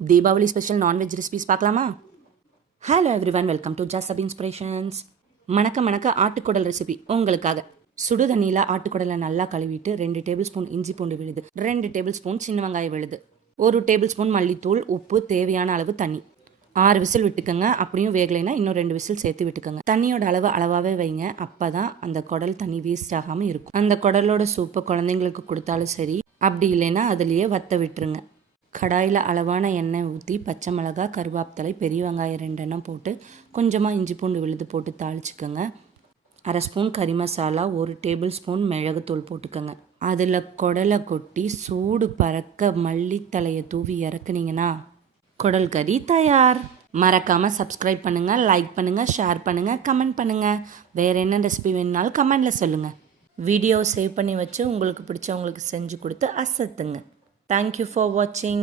Deepavali special nonveg recipes பார்க்கலாமா? Hello everyone, welcome to jazz up inspirations. மணக்க ஆட்டுக்குடல் recipe உங்களுக்காக. சுடு தண்ணியில் ஆட்டுக்குடலை நல்லா கழுவிட்டு 2 டேபிள் ஸ்பூன் இஞ்சி பூண்டு விழுது, 2 டேபிள் ஸ்பூன் சின்ன வெங்காயம் விழுது, 1 டேபிள் ஸ்பூன் மல்லித்தூள், உப்பு, தேவையான அளவு தண்ணி. 6 விசில் விட்டுக்கோங்க. அப்படியும் வேகலைன்னா இன்னும் 2 விசில் சேர்த்து விட்டுக்கோங்க. தண்ணியோட அளவு அளவாகவே வைங்க. அப்போ தான் அந்த குடல் தண்ணி வேஸ்ட் ஆகாமல் இருக்கும். அந்த குடலோட சூப்பை குழந்தைங்களுக்கு கொடுத்தாலும் சரி, அப்படி இல்லைன்னா அதுலேயே வத்த விட்டுருங்க. கடாயில் அளவான எண்ணெய் ஊற்றி பச்சை மிளகாய், கருவேப்பிலை, பெரிய வெங்காயம் 2 எண்ணம் போட்டு கொஞ்சமாக இஞ்சி பூண்டு விழுது போட்டு தாளிச்சுக்கோங்க. 1/2 ஸ்பூன் கறி மசாலா, 1 டேபிள் ஸ்பூன் மிளகுத்தூள் போட்டுக்கோங்க. அதில் குடலை கொட்டி சூடு பறக்க மல்லித்தலையை தூவி இறக்குனீங்கன்னா குடல் கறி தயார். மறக்காமல் சப்ஸ்கிரைப் பண்ணுங்கள், லைக் பண்ணுங்கள், ஷேர் பண்ணுங்கள், கமெண்ட் பண்ணுங்கள். வேறு என்ன ரெசிபி வேணுனாலும் கமெண்டில் சொல்லுங்கள். வீடியோவை சேவ் பண்ணி வச்சு உங்களுக்கு பிடிச்சவங்களுக்கு செஞ்சு கொடுத்து அசத்துங்க. Thank you for watching.